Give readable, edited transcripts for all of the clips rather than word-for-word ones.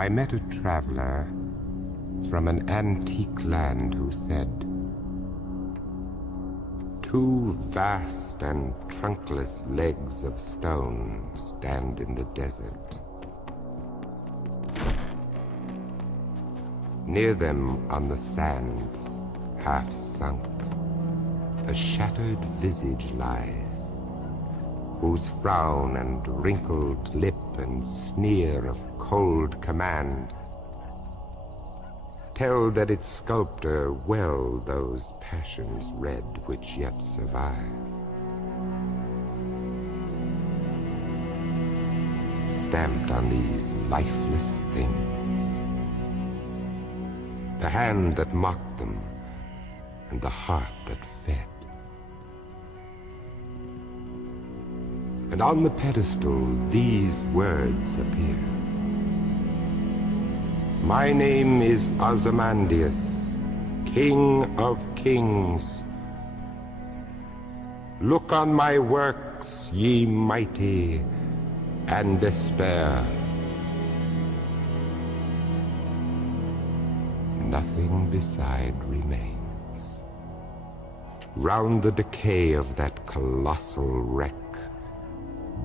I met a traveler from an antique land who said, "Two vast and trunkless legs of stone stand in the desert. Near them on the sand, half sunk, a shattered visage lies, whose frown and wrinkled lip and sneer of cold command tell that its sculptor well those passions read which yet survive. Stamped on these lifeless things, the hand that mocked them and the heart that fed. And on the pedestal these words appear. My name is Ozymandias, King of Kings. Look on my works, ye mighty, and despair. Nothing beside remains. Round the decay of that colossal wreck,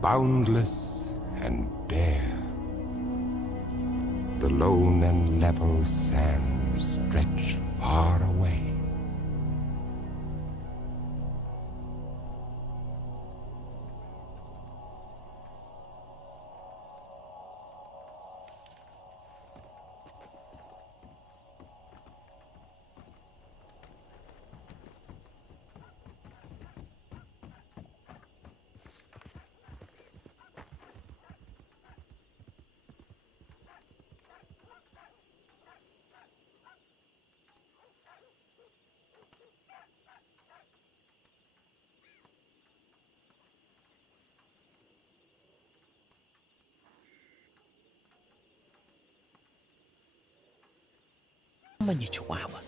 boundless and bare, the lone and level sands stretch far away. Như chihuahua.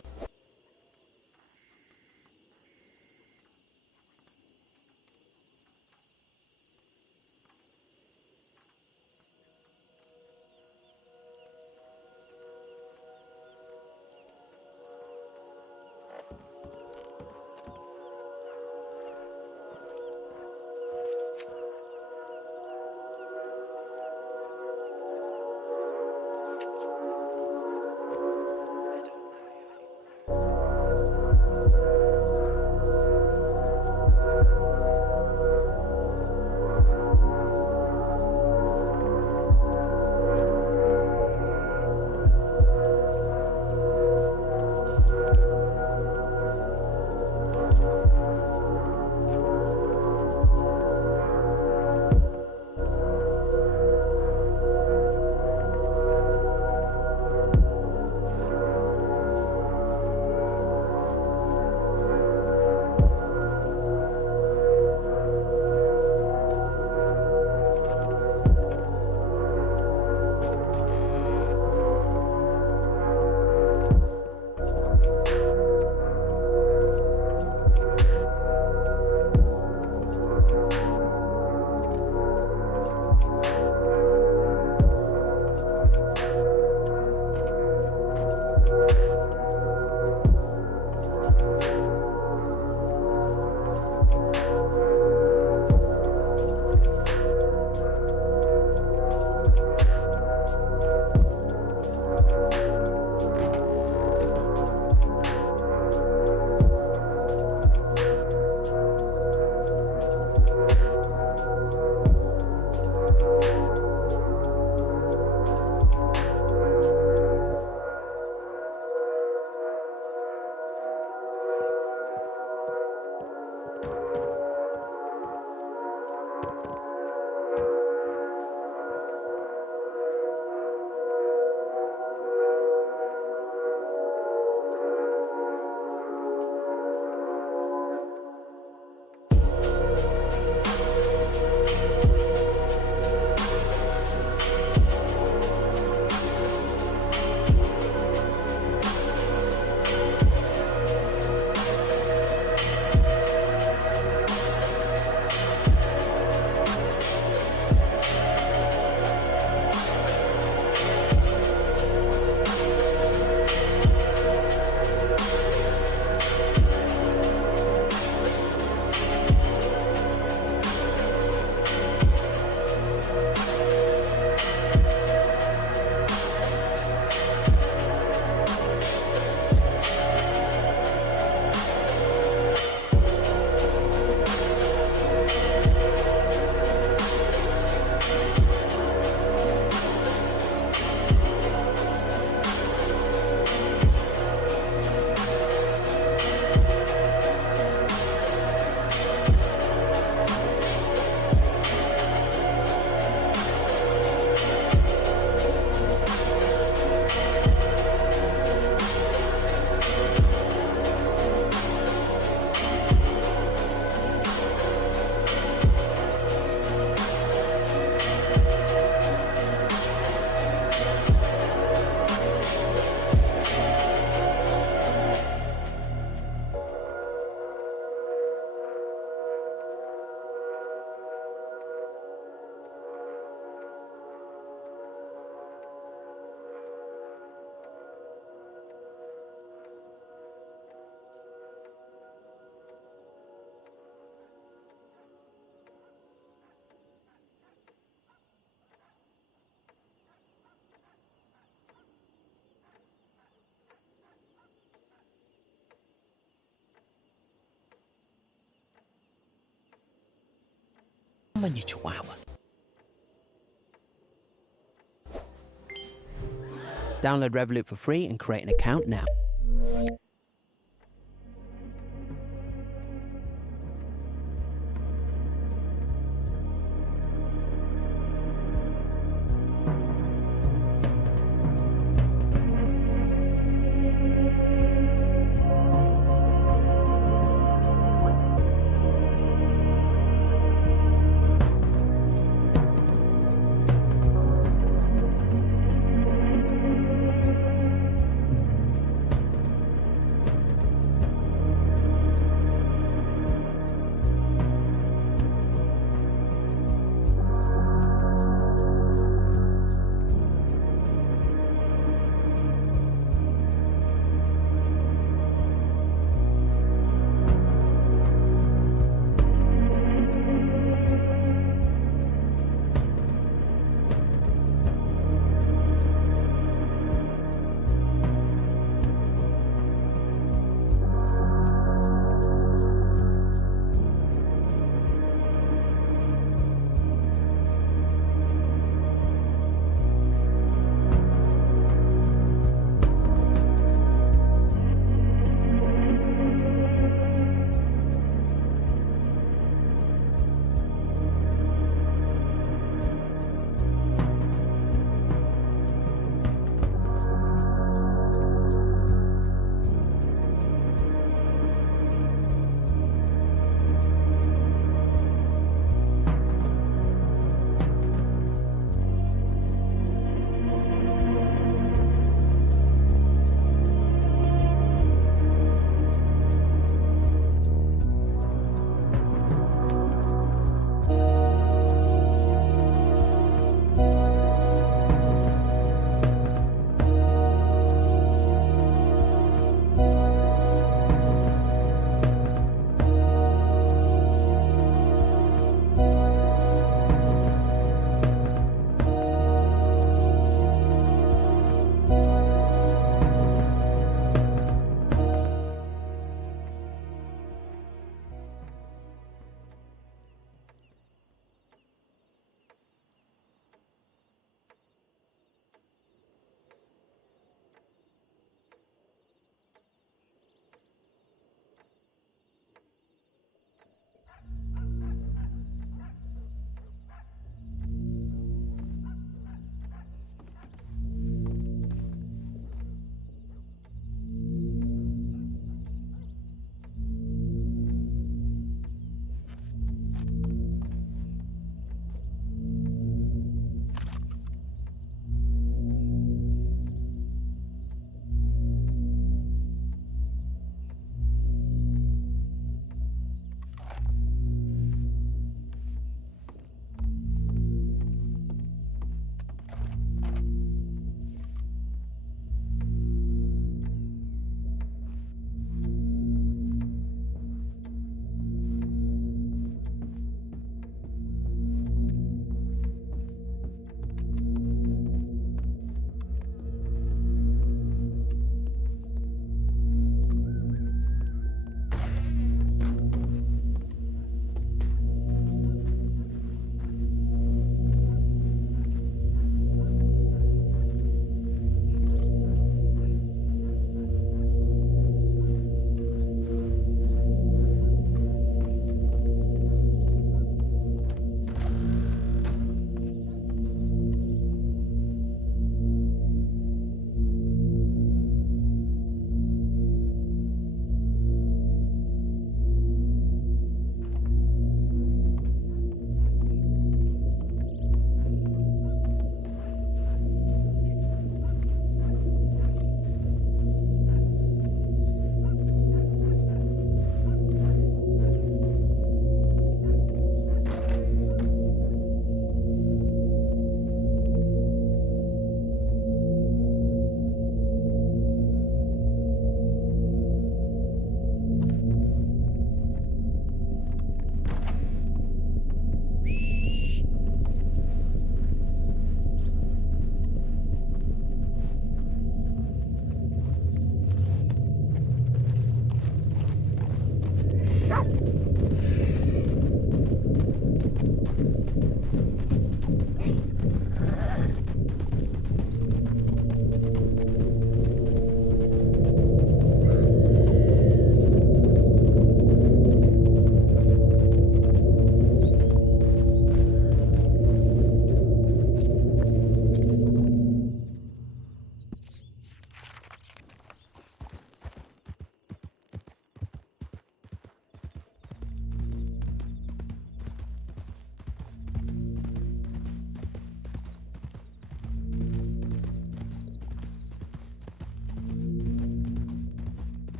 Mini Chihuahua. Download Revolut for free and create an account now.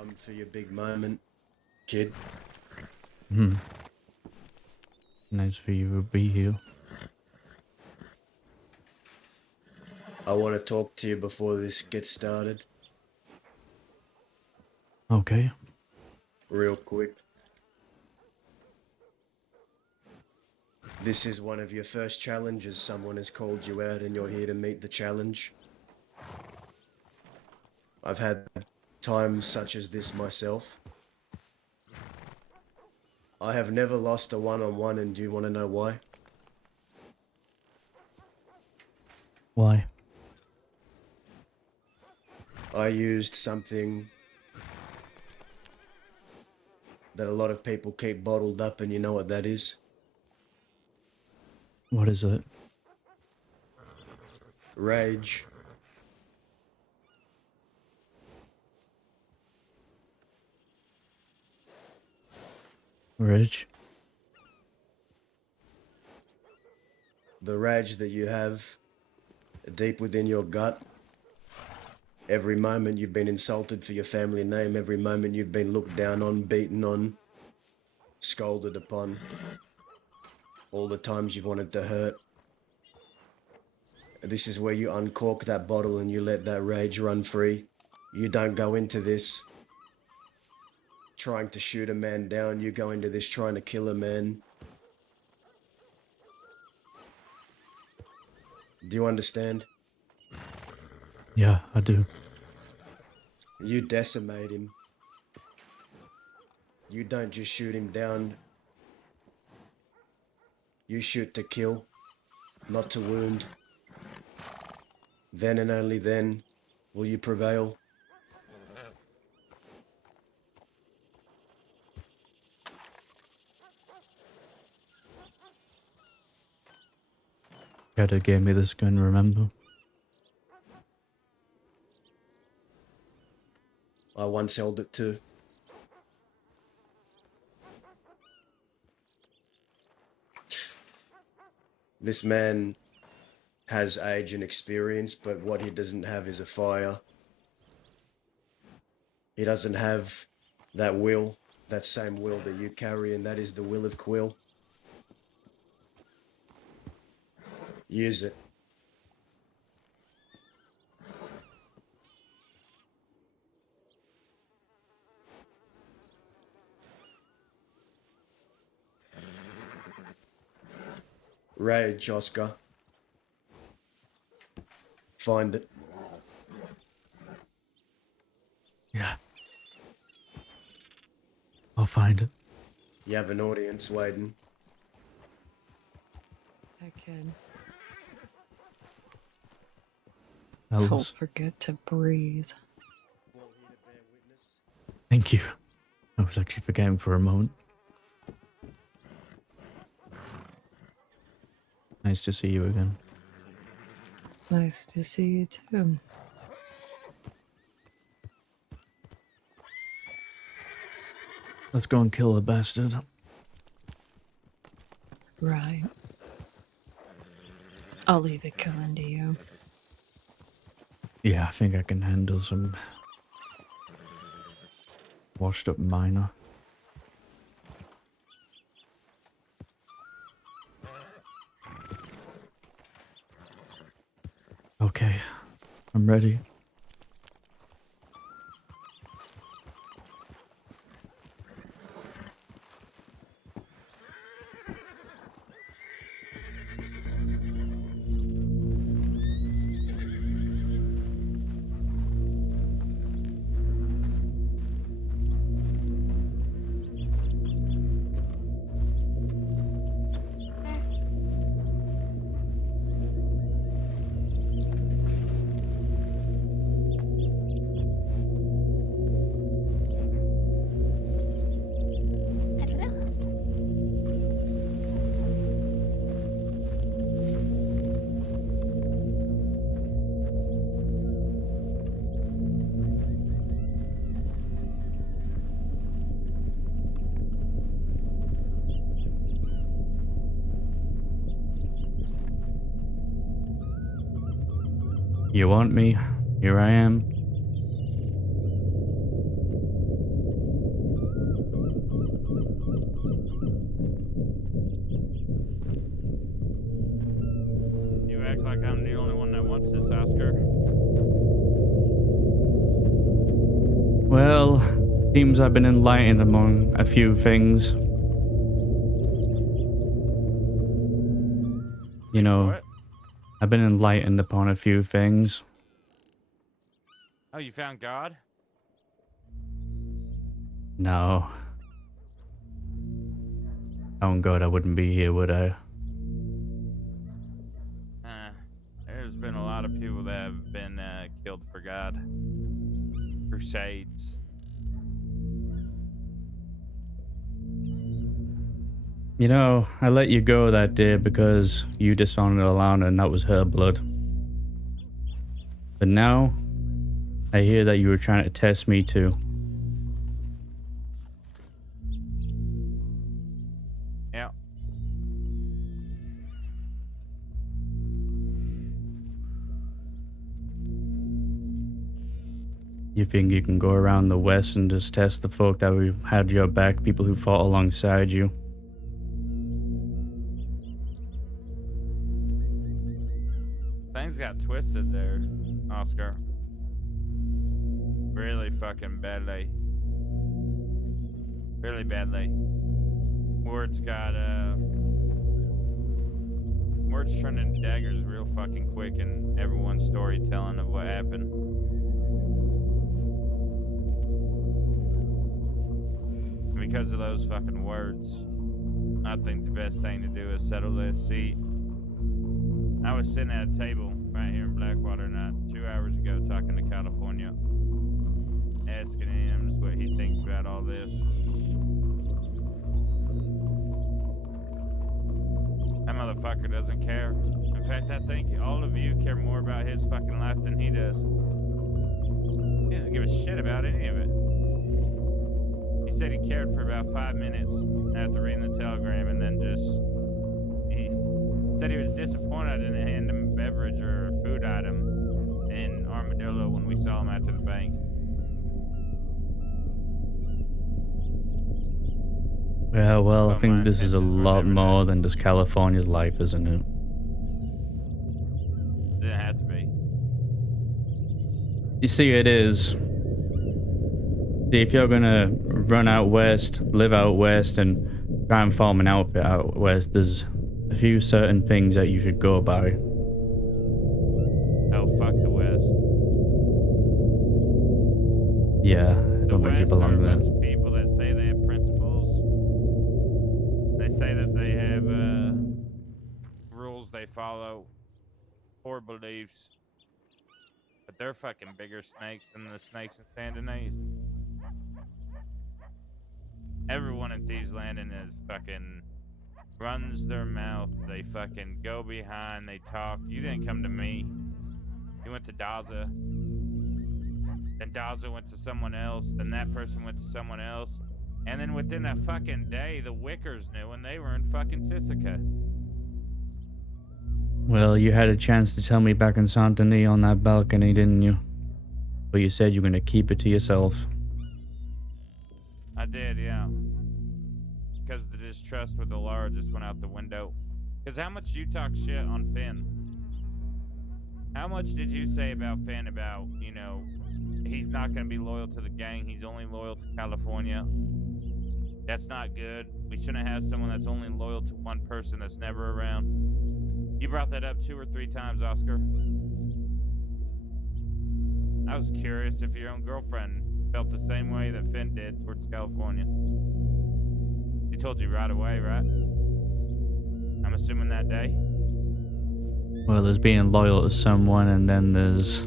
come for your big moment, kid. Nice for you to be here. I want to talk to you before this gets started, Okay. real quick. This is one of your first challenges. Someone has called you out and you're here to meet the challenge. I've had times such as this myself. I have never lost a one-on-one, and do you want to know why? Why? I used something that a lot of people keep bottled up, and you know what that is? What is it? Rage. Rich? The rage that you have deep within your gut. Every moment you've been insulted for your family name, every moment you've been looked down on, beaten on, scolded upon, all the times you've wanted to hurt. This is where you uncork that bottle and you let that rage run free. You don't go into this trying to shoot a man down, you go into this trying to kill a man. Do you understand? Yeah, I do. You decimate him. You don't just shoot him down. You shoot to kill, not to wound. Then and only then will you prevail. Gotta gave me this gun, remember? I once held it too. This man has age and experience, but what he doesn't have is a fire. He doesn't have that will, that same will that you carry, and that is the will of Quil. Use it. Rage, Oscar. Find it. Yeah. I'll find it. You have an audience waiting. Hey, kid. Alice. Don't forget to breathe. Thank you. I was actually forgetting for a moment. Nice to see you again. Nice to see you too. Let's go and kill the bastard. Right. I'll leave it coming to you. Yeah, I think I can handle some washed up miner. Okay, I'm ready. I don't know. You want me? Here I am. Well, seems I've been enlightened among a few things. You know, What? I've been enlightened upon a few things. Oh, you found God? No. Oh God, I wouldn't be here, would I? There's been a lot of people that have been killed for God. Crusades. You know, I let you go that day because you dishonored Alana and that was her blood. But now, I hear that you were trying to test me too. Yeah. You think you can go around the West and just test the folk that we had your back, people who fought alongside you? Things got twisted there, Oscar. Really fucking badly. Really badly. Words turned into daggers real fucking quick in everyone's storytelling of what happened. Because of those fucking words, I think the best thing to do is settle this seat. I was sitting at a table right here in Blackwater not 2 hours ago talking to California, asking him just what he thinks about all this. That motherfucker doesn't care. In fact, I think all of you care more about his fucking life than he does. He doesn't give a shit about any of it. He said he cared for about 5 minutes after reading the telegram, and then he said he was disappointed I didn't hand him a beverage or a food item in Armadillo when we saw him after the bank. Yeah, well, I But think my this is a intentions were lot never more that. than just California's life, isn't it? Didn't have to be. You see, it is. See, if you're gonna run out west, live out west, and try and form an outfit out west, there's a few certain things that you should go by. Oh, fuck the West. Yeah, I The don't think you West are a belong bunch there. of people that say they have principles. They say that they have rules they follow, core beliefs. But they're fucking bigger snakes than the snakes in San Denis. Everyone in Thieves Landing is fucking runs their mouth. They fucking go behind. They talk. You didn't come to me. You went to Daza. Then Daza went to someone else. Then that person went to someone else. And then within a fucking day, the Wickers knew, and they were in fucking Sisika. Well, you had a chance to tell me back in Saint Denis on that balcony, didn't you? But you said you were gonna keep it to yourself. I did, yeah. Because the distrust with the Lara just went out the window. Because how much you talk shit on Finn? How much did you say about Finn about, you know, he's not going to be loyal to the gang, he's only loyal to California? That's not good. We shouldn't have someone that's only loyal to one person that's never around. You brought that up 2 or 3 times, Oscar. I was curious if your own girlfriend felt the same way that Finn did towards California. He told you right away, right? I'm assuming that day. Well, there's being loyal to someone, and then there's,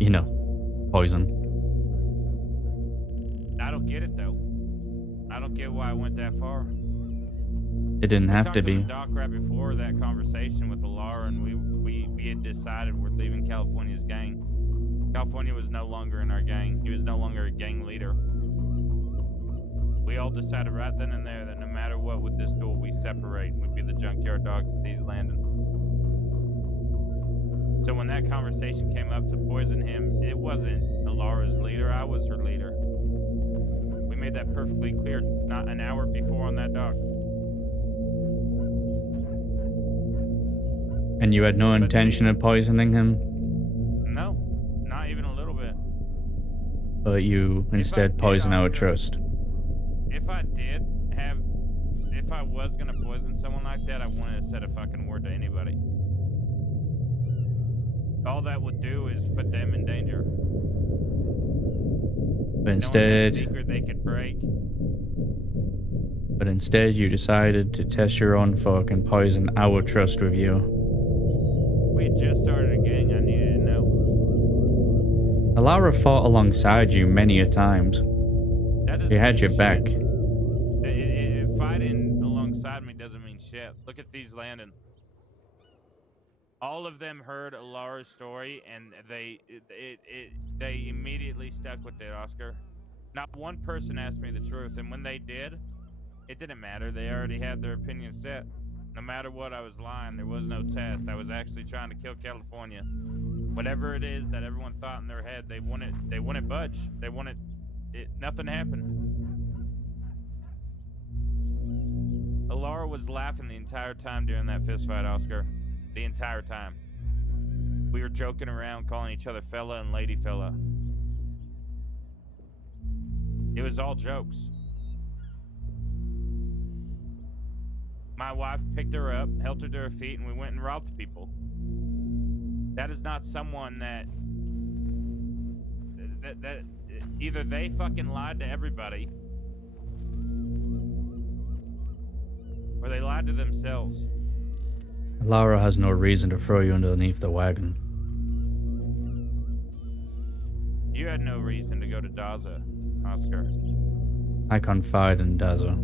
you know, poison. I don't get it though. I don't get why it went that far. It didn't have to We talked be. the doc right before that conversation with the Lara, and we had decided we're leaving California's gang. California was no longer in our gang. He was no longer a gang leader. We all decided right then and there that no matter what with this duel, we separate and we'd be the junkyard dogs at these landing. So when that conversation came up to poison him, it wasn't Alara's leader, I was her leader. We made that perfectly clear not an hour before on that dock. And you had no intention of poisoning him? No, not even a little bit. but you instead poison our trust. If I was gonna poison someone like that, I wouldn't have said a fucking word to anybody. All that would do is put them in danger. But Knowing instead, that secret they could break. you decided to test your own folk and poison our trust with you. We had just started a gang. I needed to know. Alara fought alongside you many a times. That doesn't He had mean your shit. back. Fighting alongside me doesn't mean shit. Look at these Landon. All of them heard Alara's story, and they immediately stuck with it, Oscar. Not one person asked me the truth, and when they did, it didn't matter. They already had their opinion set. No matter what, I was lying. There was no test. I was actually trying to kill California. Whatever it is that everyone thought in their head, they wouldn't budge. They wouldn't. Nothing happened. Alara was laughing the entire time during that fist fight, Oscar. The entire time. We were joking around, calling each other fella and lady fella. It was all jokes. My wife picked her up, helped her to her feet, and we went and robbed people. That is not someone that either they fucking lied to everybody, or they lied to themselves. Alara has no reason to throw you underneath the wagon. You had no reason to go to Daza, Oscar. I confide in Daza.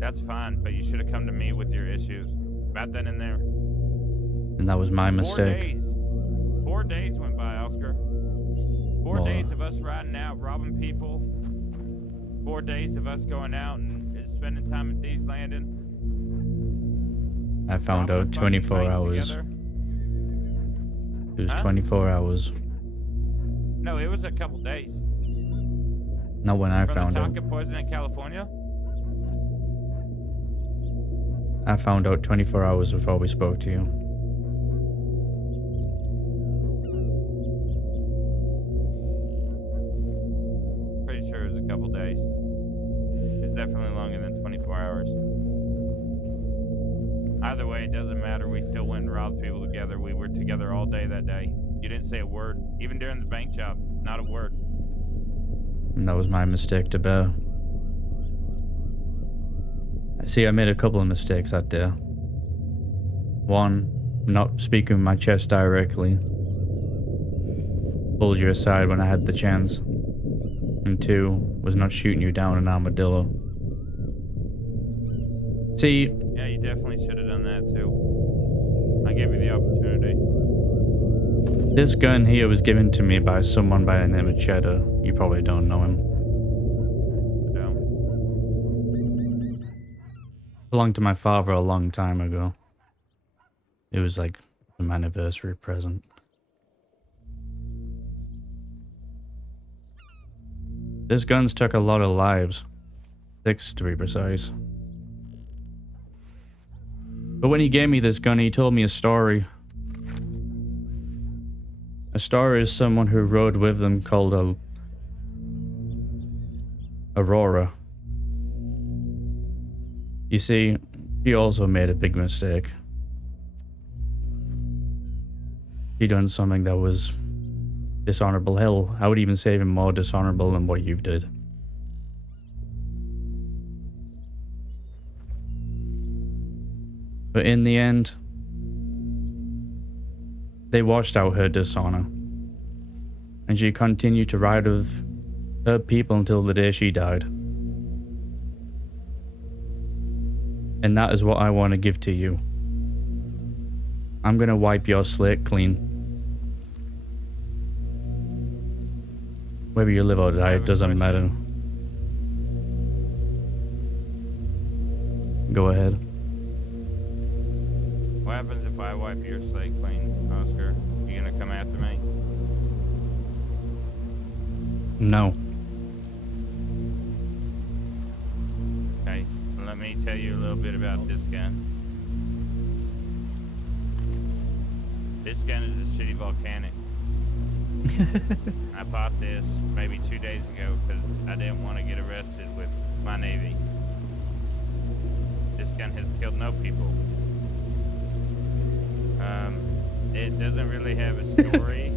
That's fine, but you should have come to me with your issues. About then and there. And that was my mistake. 4 days went by, Oscar. 4 Well, days of us riding out, robbing people. 4 days of us going out and spending time at Dee's Landing. I found out 24 hours. Together. It was Huh? 24 hours. No, it was a couple days. Not when I From found the out. Tonka poison in California? I found out 24 hours before we spoke to you. Pretty sure it was a couple days. It's definitely longer than 24 hours. Either way, it doesn't matter. We still went and robbed people together. We were together all day that day. You didn't say a word. Even during the bank job, not a word. And that was my mistake to bear. See, I made a couple of mistakes that day. One, not speaking with my chest directly. Pulled you aside when I had the chance. And two, was not shooting you down an armadillo. See... Yeah, you definitely should have done that too. I gave you the opportunity. This gun here was given to me by someone by the name of Cheddar. You probably don't know him. So, Belonged to my father a long time ago. It was like an anniversary present. This gun's took a lot of lives. 6 to be precise. But when he gave me this gun, he told me a story. A story of someone who rode with them called Aurora. You see, he also made a big mistake. He done something that was dishonorable. Hell, I would even say even more dishonorable than what you did. But in the end, they washed out her dishonor. And she continued to ride with her people until the day she died. And that is what I want to give to you. I'm gonna wipe your slate clean. Whether you live or die, it doesn't matter. Go ahead. what happens if I wipe your slate clean, Oscar? You gonna come after me? No. Okay, let me tell you a little bit about this gun. This gun is a shitty volcanic. I bought this maybe 2 days ago because I didn't want to get arrested with my Navy. This gun has killed no people. It doesn't really have a story.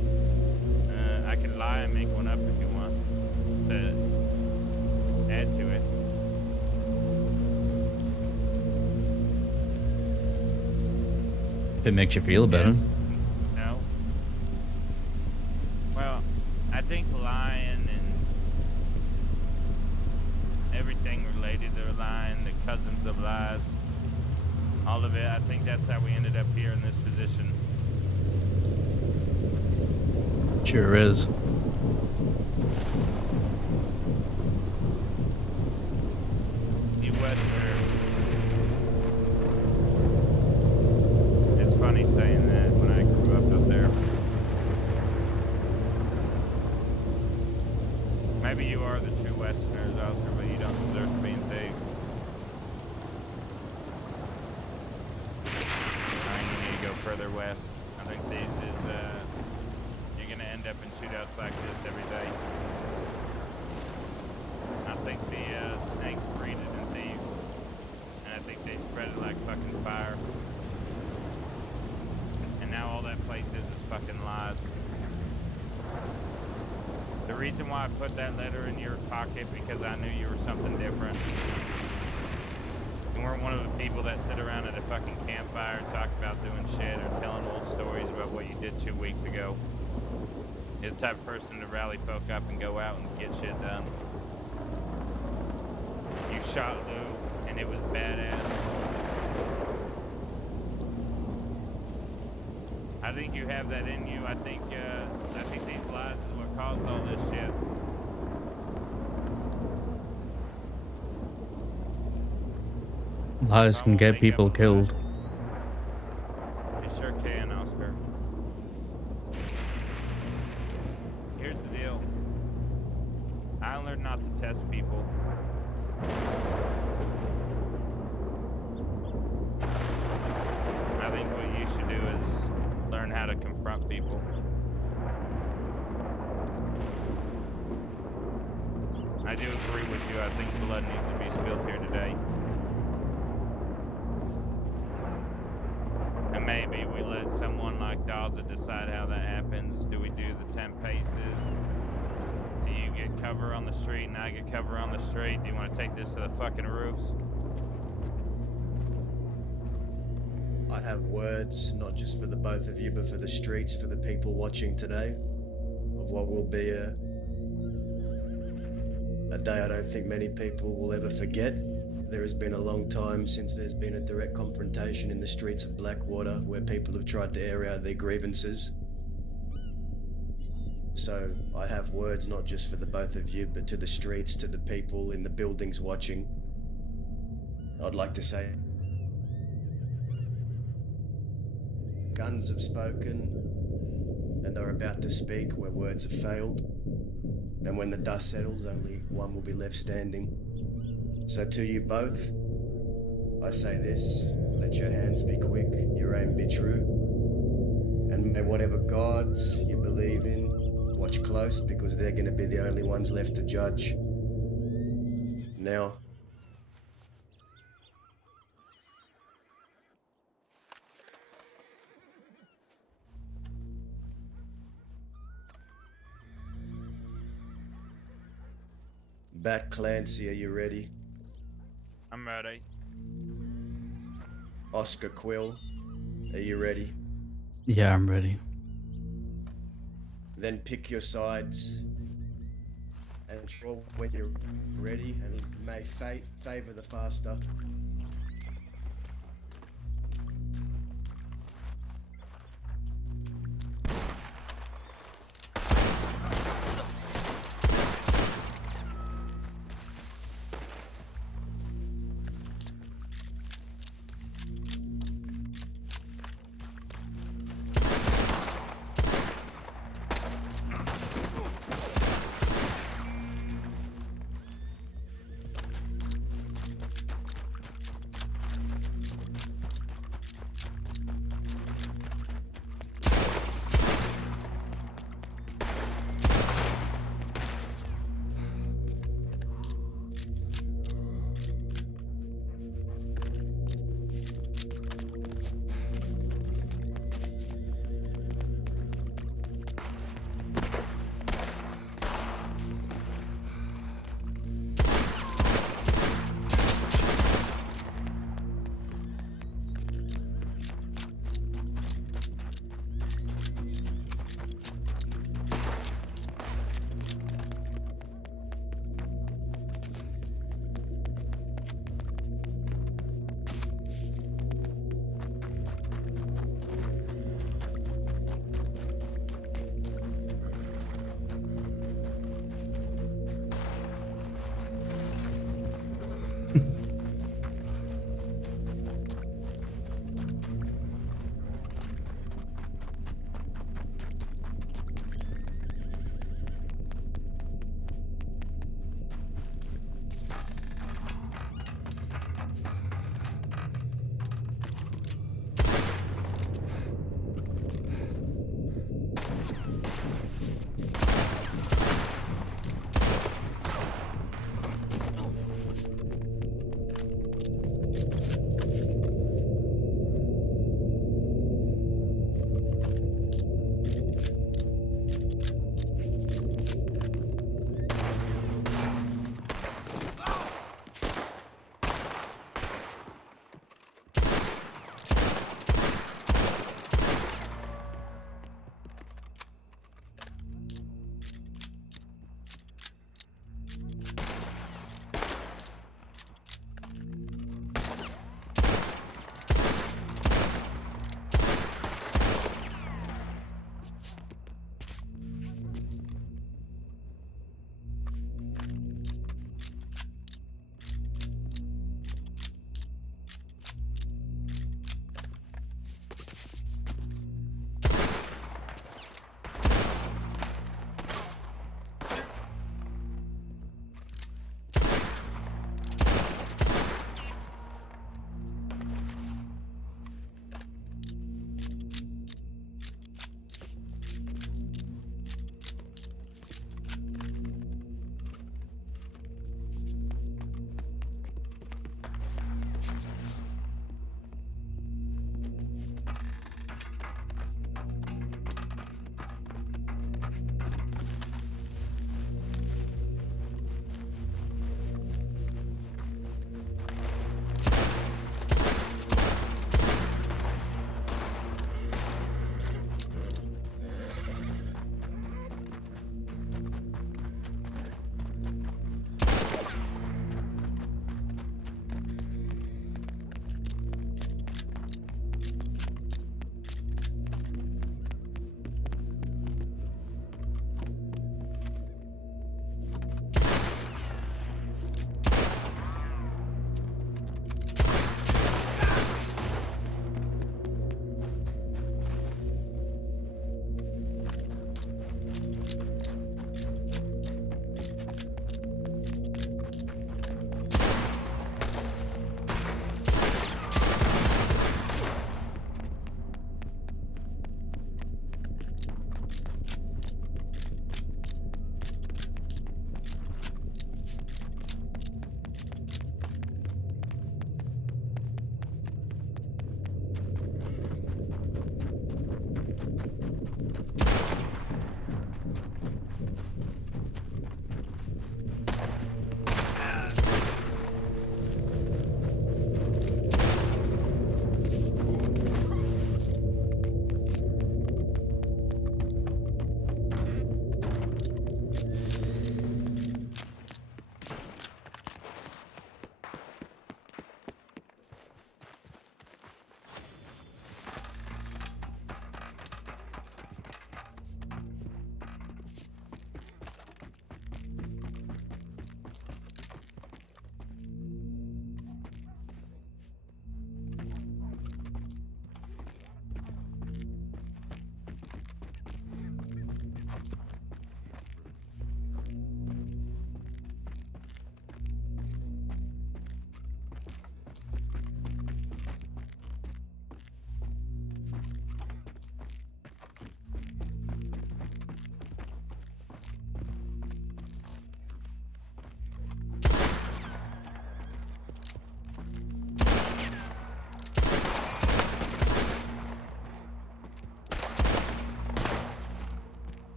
I could lie and make one up if you want to add to it. If it makes you feel better. Yes. No. Well, I think lying and everything related to lying, the cousins of lies, all of it, I think that's how we ended up here in this position. Sure is. You Westerners. It's funny saying that when I grew up there. Maybe you are the true Westerners, Oscar, but you don't deserve to be in thieves. I think you need to go further west. I think these is, you're gonna end up in shootouts like this every day. I think the snakes breed it in thieves, and I think they spread it like fucking fire. And now all that place is fucking lies. The reason why I put that letter in your pocket because I knew you were something different. You weren't one of the people that sit around at a fucking campfire and talk about doing shit or telling old stories about what you did 2 weeks ago. You're the type of person to rally folk up and go out and get shit done. You shot Lou, and it was badass. I think you have that in you. I think these lies is what caused all this shit. Lies can get people killed. They sure can, Oscar. Here's the deal. I learned not to test people. I think what you should do is learn how to confront people. I do agree with you. I think blood needs to be spilled here today. And maybe we let someone like Dawza decide how that happens. Do we do the 10 paces? Do you get cover on the street and I get cover on the street? Do you want to take this to the fucking roofs? I have words, not just for the both of you, but for the streets, for the people watching today, of what will be a day I don't think many people will ever forget. There has been a long time since there's been a direct confrontation in the streets of Blackwater where people have tried to air out their grievances. So I have words not just for the both of you, but to the streets, to the people in the buildings watching. I'd like to say, guns have spoken and are about to speak where words have failed. And when the dust settles, only one will be left standing. So to you both, I say this: let your hands be quick, your aim be true, and may whatever gods you believe in, watch close, because they're going to be the only ones left to judge. Now, Bat Clancy, are you ready? I'm ready. Oscar Quil, are you ready? Yeah, I'm ready. Then pick your sides and draw when you're ready, and may fate favor the faster.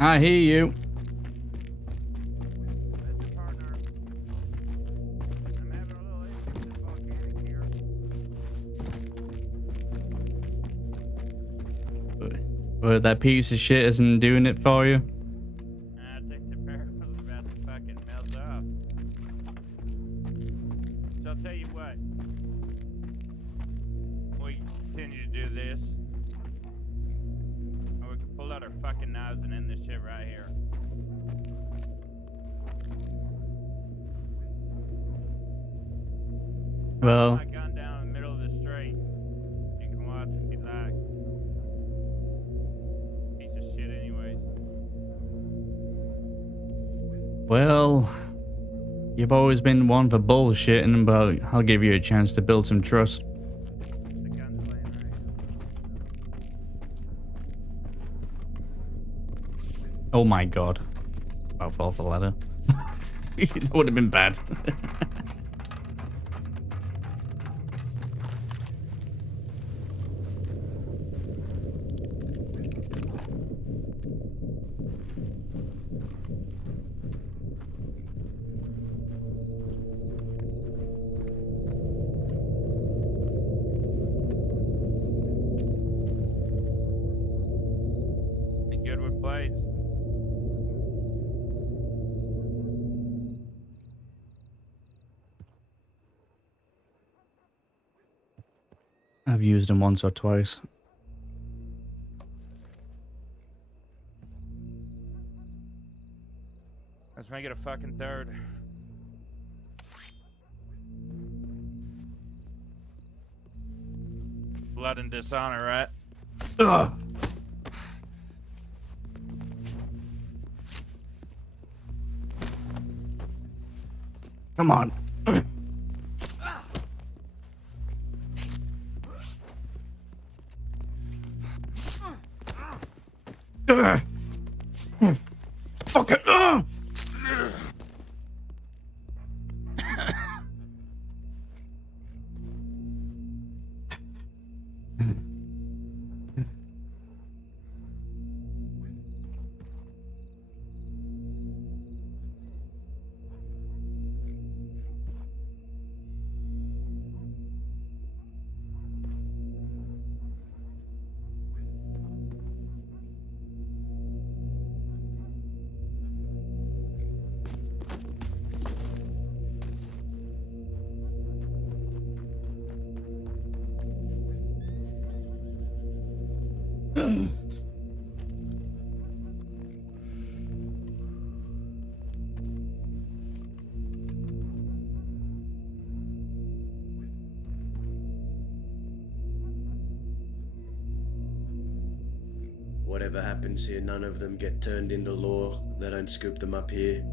I hear you. Listen, partner. I'm having a little issue with this volcanic here. But that piece of shit isn't doing it for you. I think the barrel was about to fucking melt off. So I'll tell you what. We continue to do this. Or we can pull out our fucking knives and end this shit right here. Well, My gun down in the middle of the street. You can watch if you like. Piece of shit anyways. well, you've always been one for bullshitting, but I'll give you a chance to build some trust. The gun's laying right here. Oh my god. I'll fall off the ladder. That would have been bad. Be good with blades. I've used them once or twice. Let's make it a fucking third. Blood and dishonor, right? Ugh. Come on. Fuck it. Whatever happens here, none of them get turned into law. They don't scoop them up here.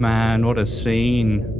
Man, what a scene.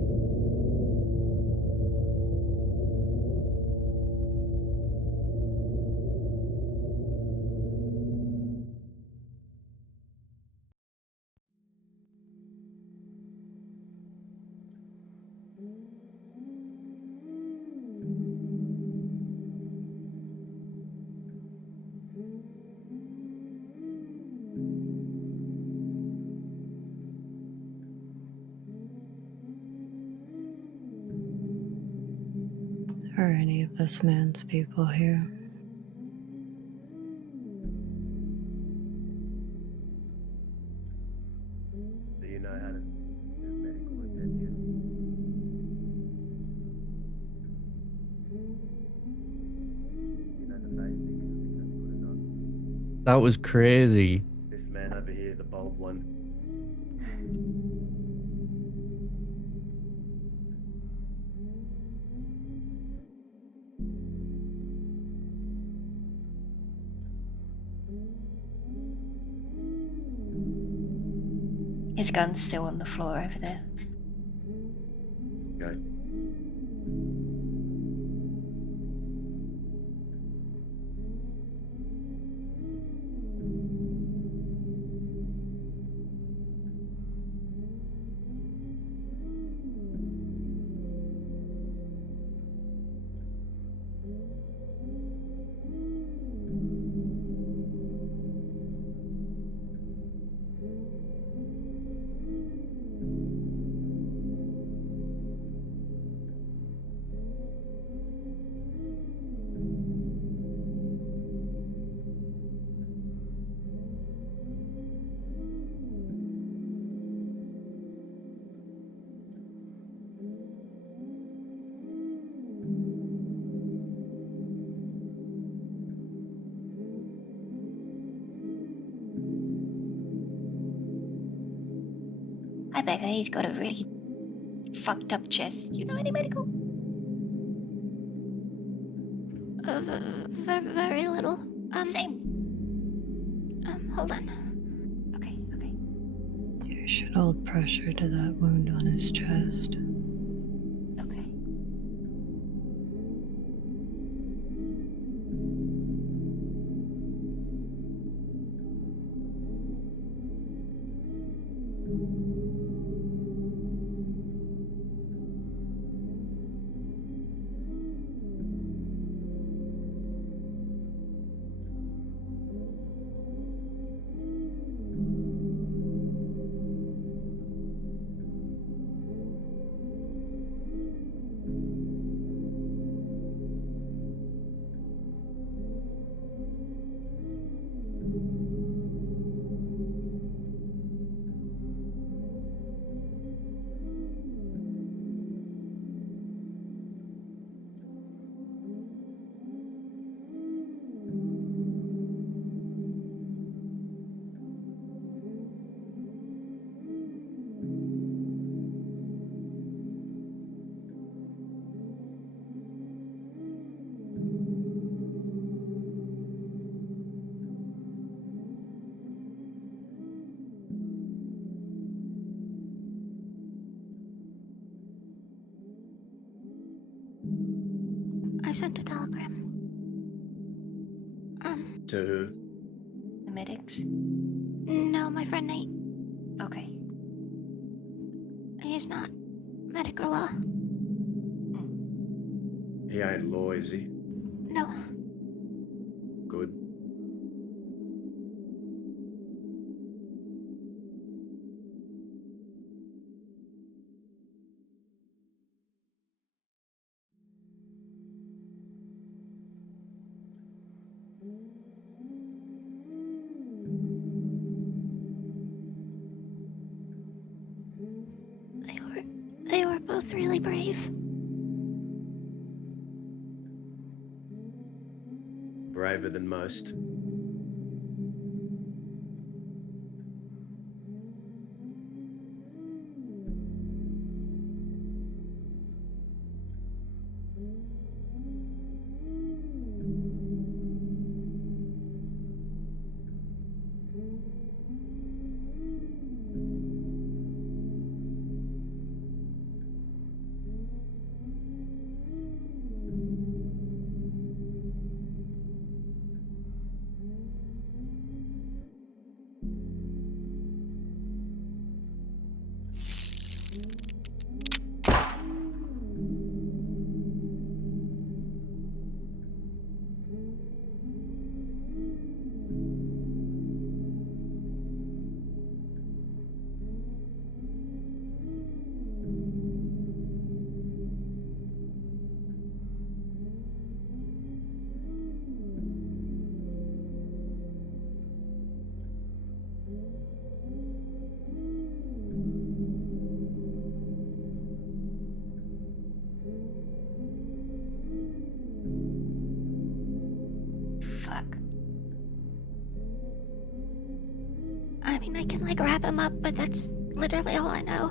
Are any of this man's people here? Do you know how to do medical attention? You know the basics? That was crazy. This man over here, the bald one. His gun's still on the floor over there. Okay. I bet he's got a really fucked up chest. You know any medical? Very little. Same. Hold on. Okay. You should hold pressure to that wound on his chest. Okay. I sent a telegram. To who? The medics? No, my friend Nate. Okay. He's not medical law. He ain't law, is he? No. Good. They were both really brave. Braver than most. like wrap him up, but that's literally all I know.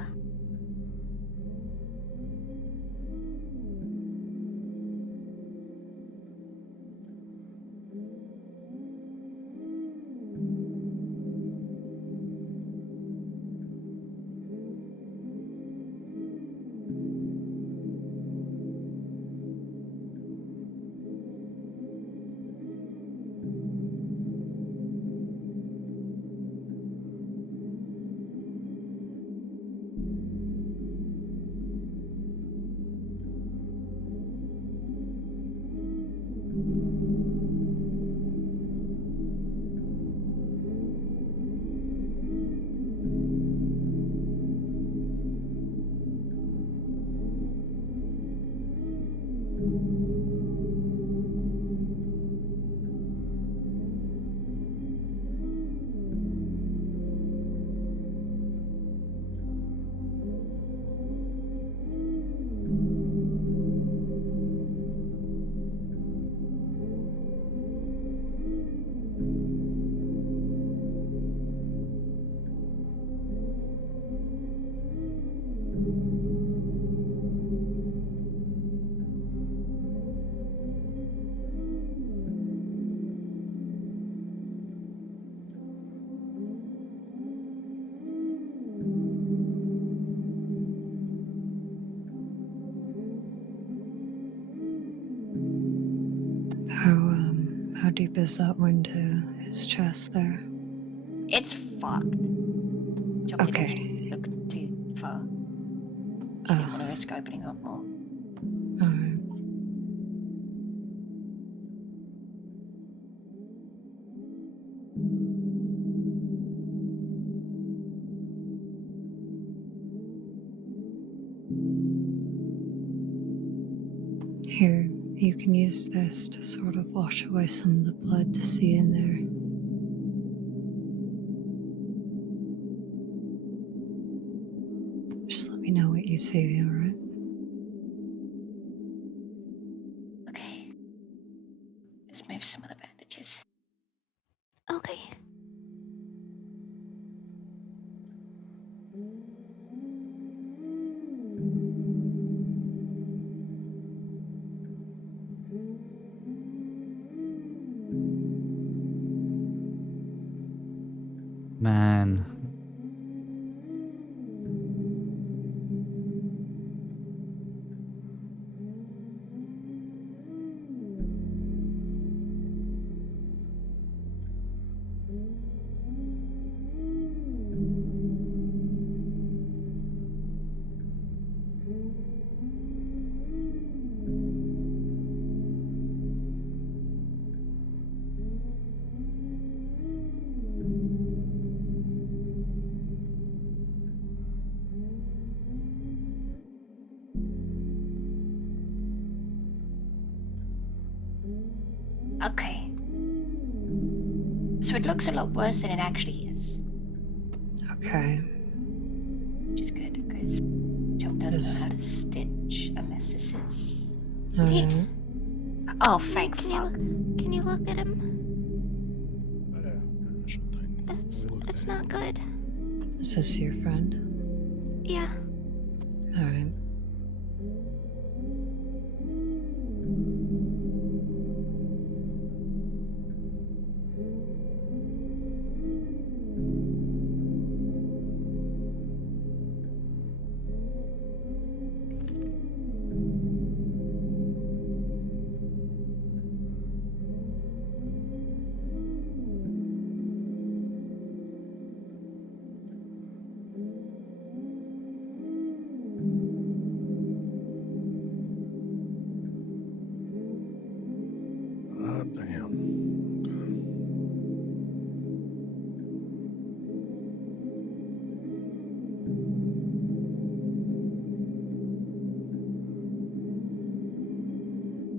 How deep is that wound to his chest there? It's fucked. Do you want me Okay. to look too far? Do you want to risk opening up more? Alright. Here, you can use this to sort of wash away some of the blood to see in there. Just let me know what you see, alright? Okay. Let's move some of the bandages. Okay. Man. Okay. So it looks a lot worse than it actually is. Okay. Which is good, because Joe doesn't know how to stitch unless this is... Alright. Oh, thank fuck. Can you look at him? That's not good. Is this your friend? Yeah. Alright.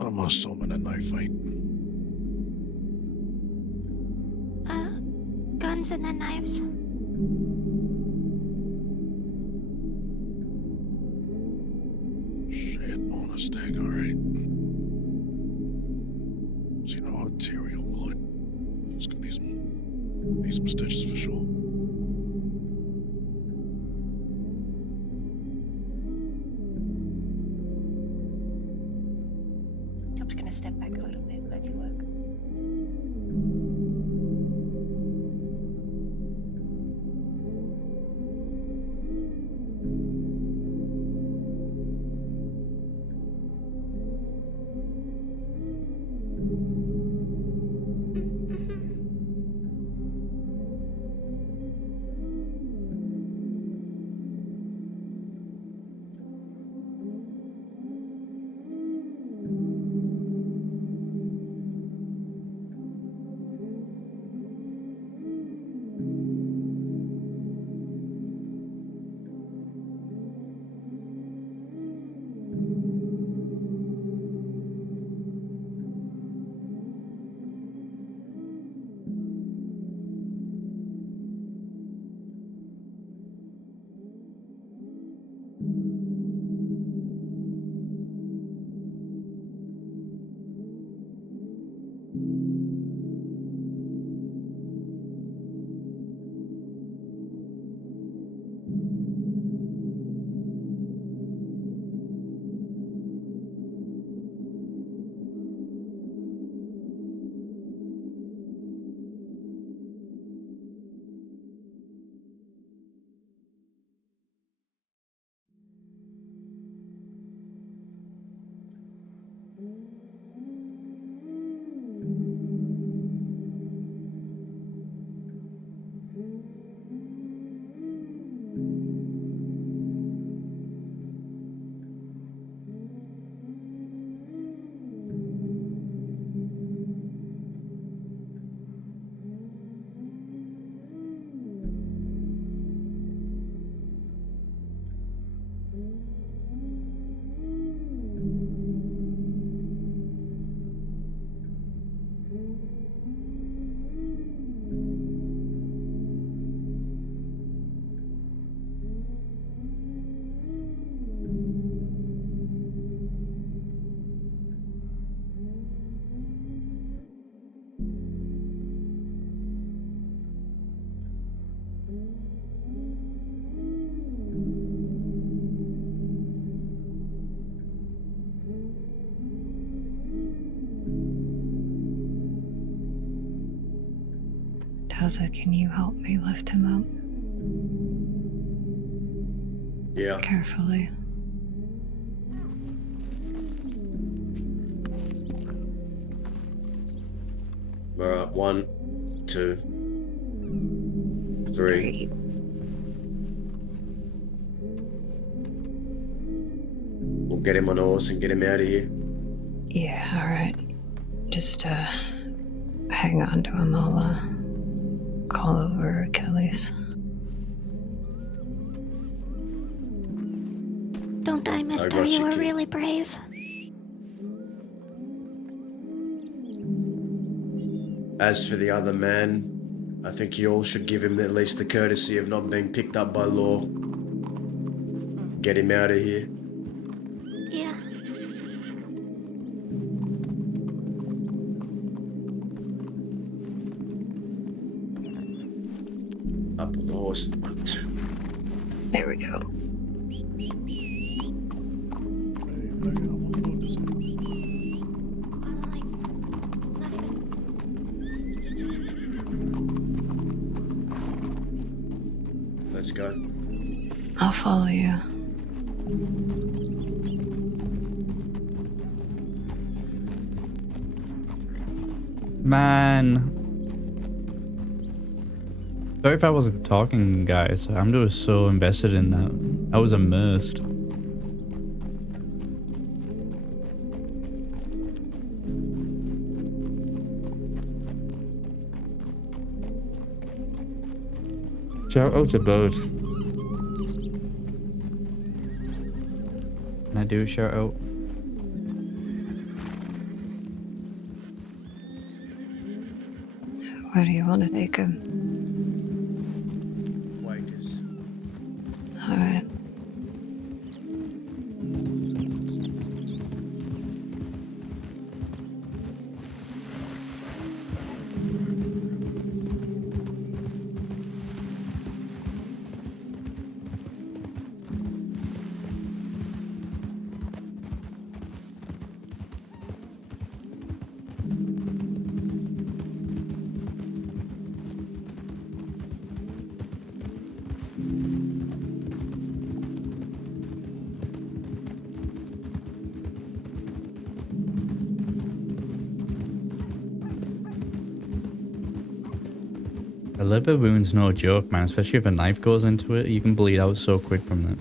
Almost saw him in a knife fight. Guns and then knives. Shit, on a stick, alright. See no arterial blood. It's gonna need some stitches for sure. Tazza, can you help me lift him up? Yeah. Carefully. Alright, 1, 2, 3. We'll get him on a horse and get him out of here. Yeah, alright. Just, hang on to him. I'll, call over Achilles. Don't die, mister. got You you, were kid. really brave. As for the other man, I think you all should give him at least the courtesy of not being picked up by law. Get him out of here. Yeah. Up on the horse. 1, 2. There we go. I'm like, not even. Let's go. I'll follow you. Man. Sorry if I wasn't talking, guys. I'm just so invested in that. I was immersed. Shout out to Bird. Can I do a shout out? Where do you want to take him? Wakers. Alright. A liver wound's no joke, man. Especially if a knife goes into it, you can bleed out so quick from that.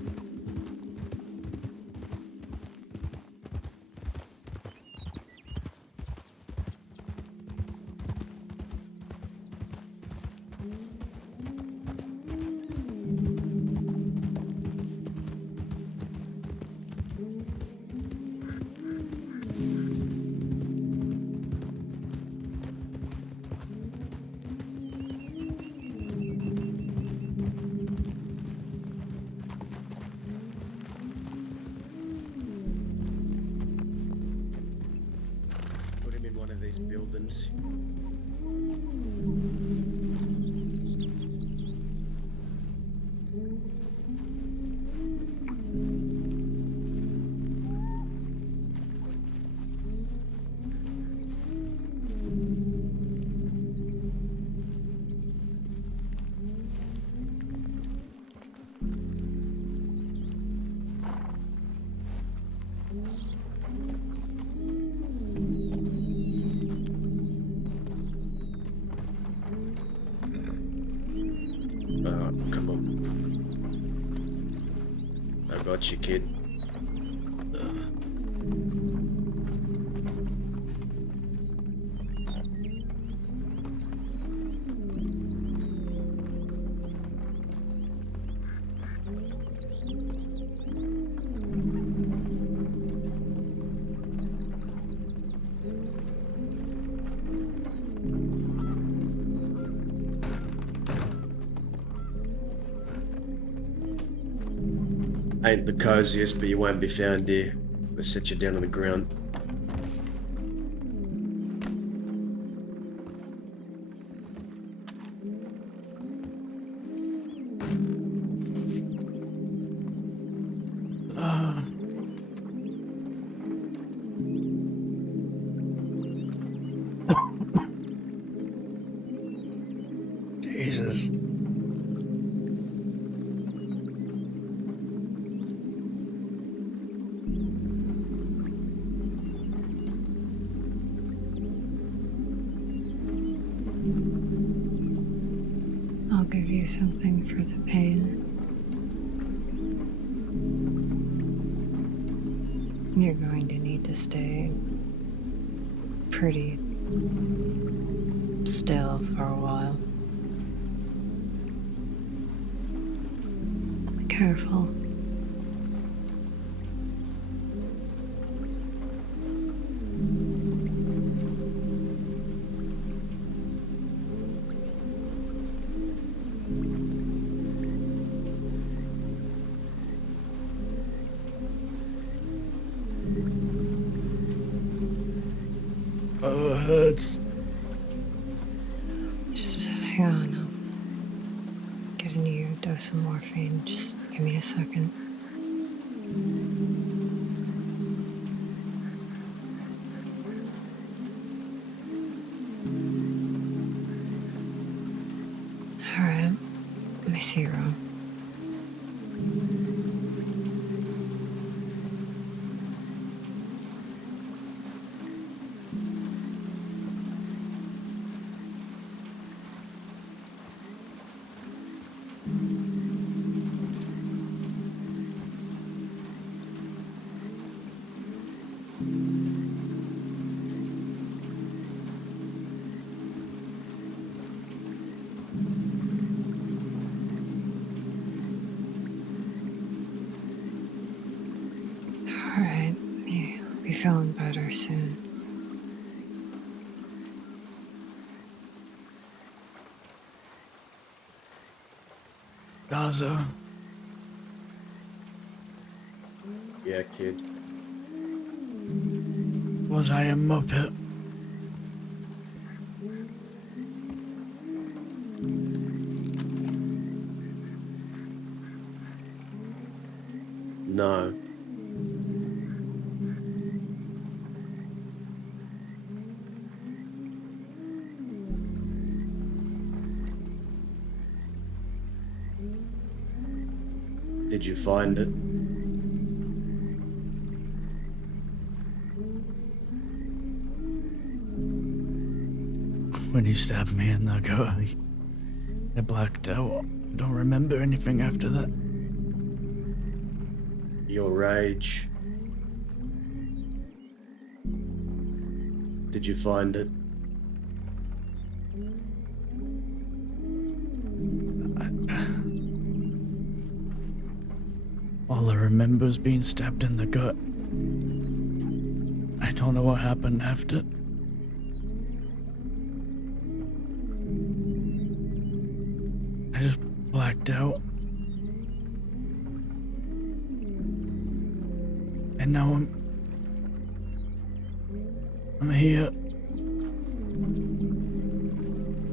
Put him in one of these buildings. I got you, kid. Ain't the coziest, but you won't be found here. Let's set you down on the ground. Jesus. I'll give you something for the pain. You're going to need to stay pretty still for a while. Be careful. Oh, it hurts. Just hang on. I'll get into you a dose of morphine. Just give me a second. All right. Let me see your arm. All right. You'll be feeling better soon. Gaza. Yeah, kid. Was I a muppet? No. Did you find it? When you stabbed me in the gut, I blacked out. I don't remember anything after that. Your rage. Did you find it? All I remember is being stabbed in the gut. I don't know what happened after. I just blacked out. And now I'm here.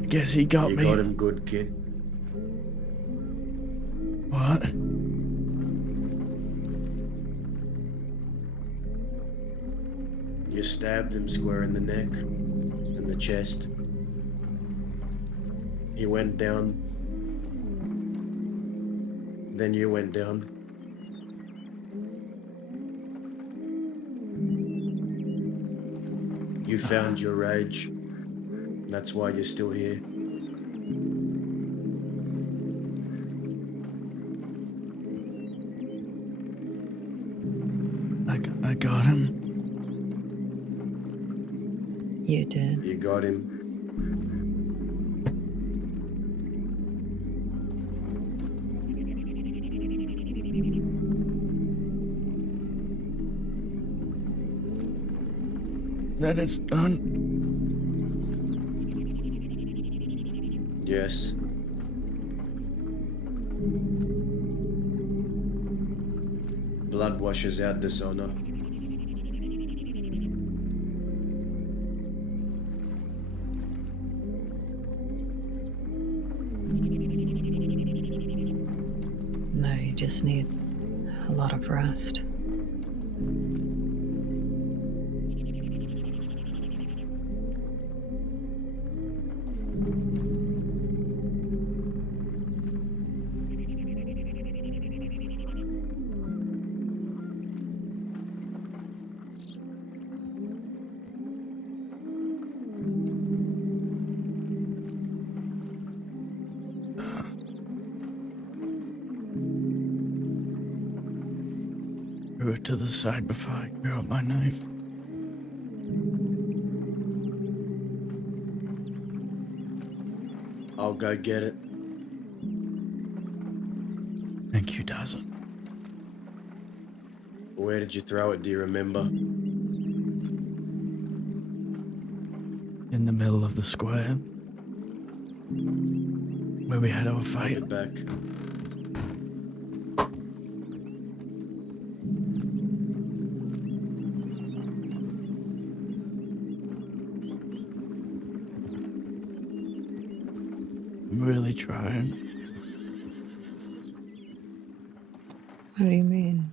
I guess he got You me. got him good, kid. What? You stabbed him square in the neck and the chest. He went down. Then you went down. You found your rage. That's why you're still here. I got him. You did. You got him. That it's done. Yes. Blood washes out dishonor. No, you just need a lot of rest. Threw it to the side before I drew out my knife. I'll go get it. Thank you, Dazzle. Where did you throw it, do you remember? In the middle of the square. Where we had our Put fight. it back. I'm really trying. What do you mean?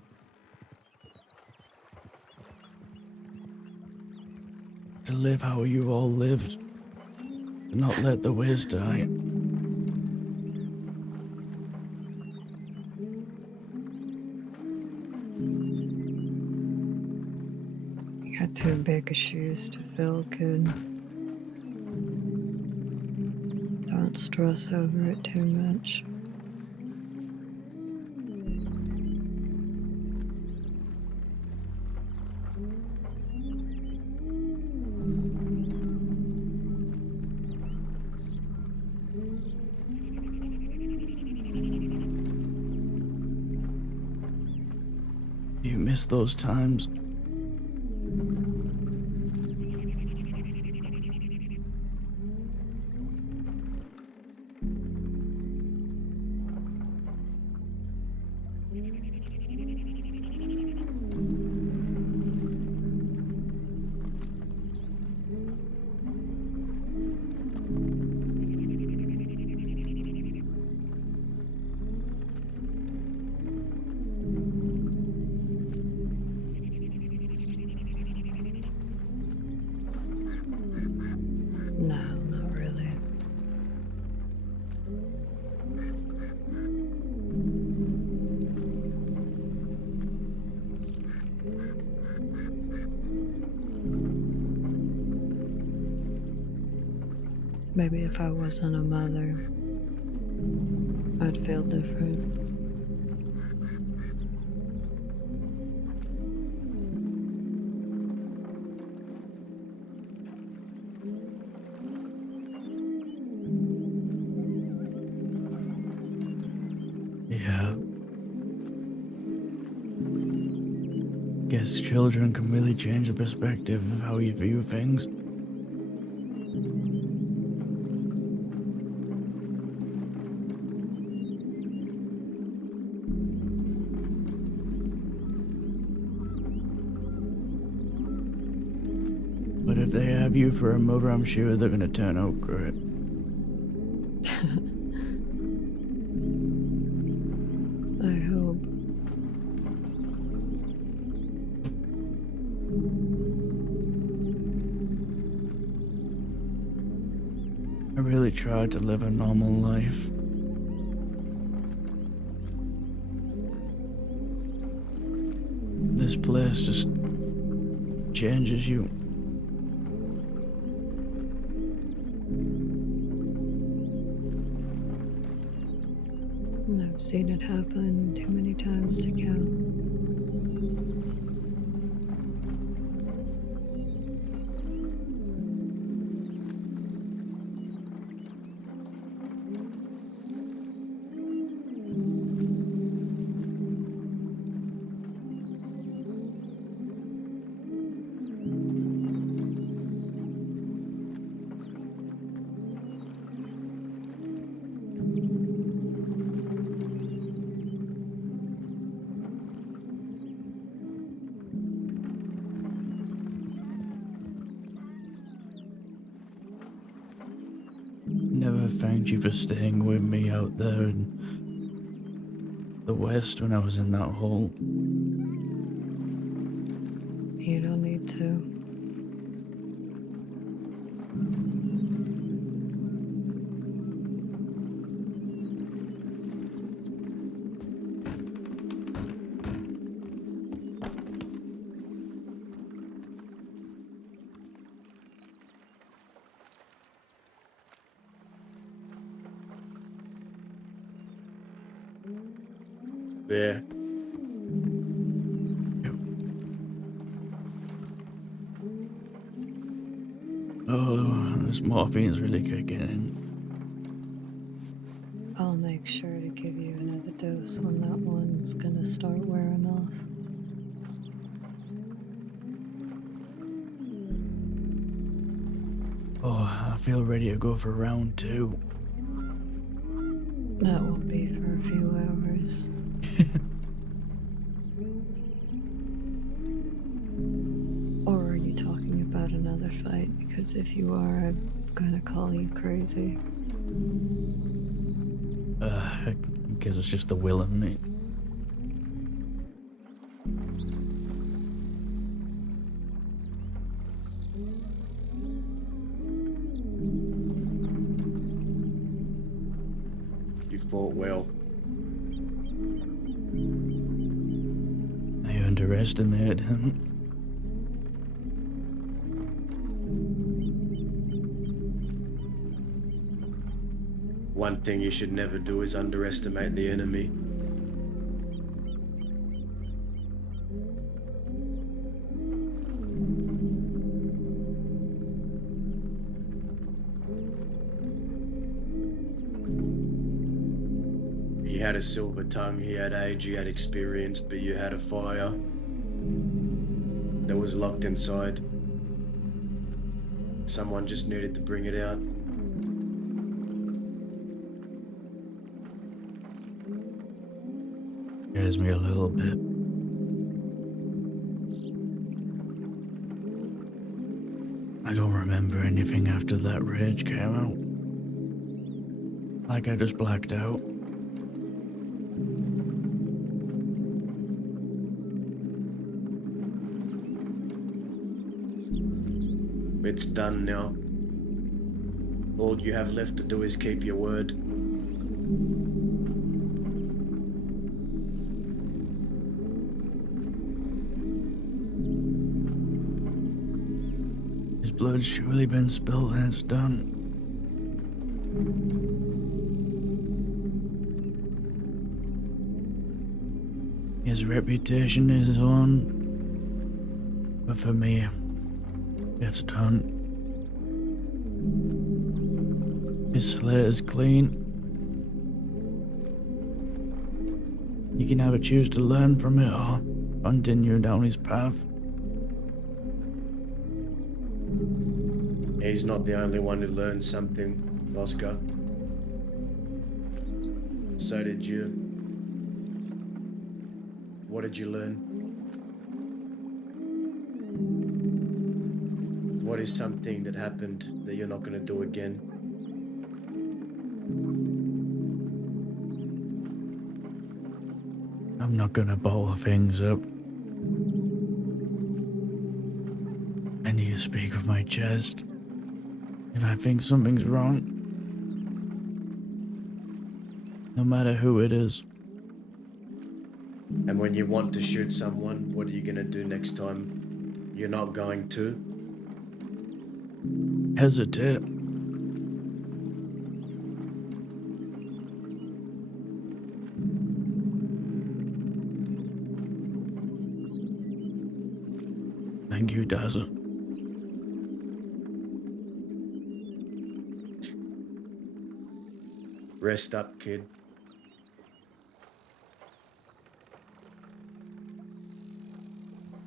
To live how you all lived. To not let the Wiz die. You got too big of shoes to fill, kid. Don't stress over it too much. You miss those times. No, not really. Maybe if I wasn't a mother, I'd feel different. Yeah. Guess children can really change the perspective of how you view things. But if they have you for a mother, I'm sure they're gonna turn out great. I hope. I really tried to live a normal life. This place just changes you. And I've seen it happen too many times to count. thanked you for staying with me out there in the west when I was in that hole. You don't need to. There. Oh, this morphine's really kicking in. I'll make sure to give you another dose when that one's gonna start wearing off. Oh, I feel ready to go for round 2. That won't be for a few hours. Or are you talking about another fight? Because if you are, I'm gonna call you crazy. I guess it's just the will in me. You fought well. I underestimated him. One thing you should never do is underestimate the enemy. He had a silver tongue, he had age, he had experience, but you had a fire that was locked inside. Someone just needed to bring it out. Scares me a little bit. I don't remember anything after that rage came out. Like I just blacked out. It's done now. All you have left to do is keep your word. His blood's surely been spilled and it's done. His reputation is on, but for me, it's done. His slate is clean. He can either choose to learn from it or continue down his path. He's not the only one who learned something, Oscar. So did you. What did you learn? What is something that happened that you're not going to do again? I'm not gonna bottle things up. I need to speak with my chest. If I think something's wrong, no matter who it is. And when you want to shoot someone, what are you going to do next time? You're not going to? Hesitate. Thank you, Dazzle. Rest up, kid.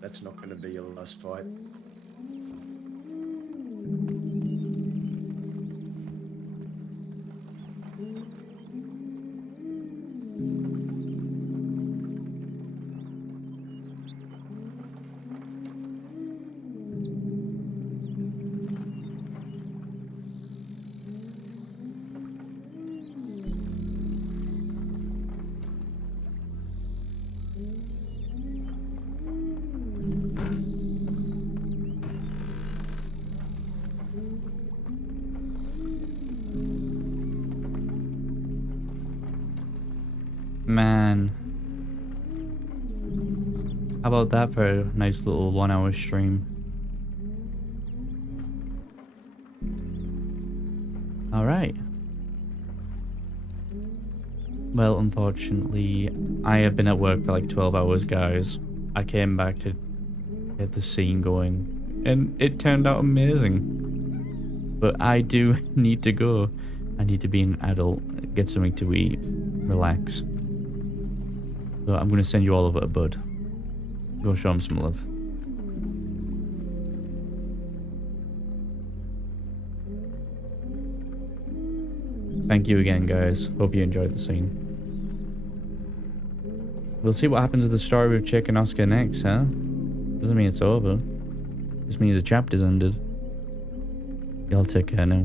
That's not going to be your last fight. Man. How about that for a nice little 1 hour stream? Alright. Well, unfortunately, I have been at work for like 12 hours, guys. I came back to get the scene going, and it turned out amazing. But I do need to go. I need to be an adult, get something to eat, relax. So I'm going to send you all over to Bud. Go show him some love. Thank you again, guys. Hope you enjoyed the scene. We'll see what happens with the story with Chick and Oscar next, huh? Doesn't mean it's over. Just means the chapter's ended. Y'all take care now.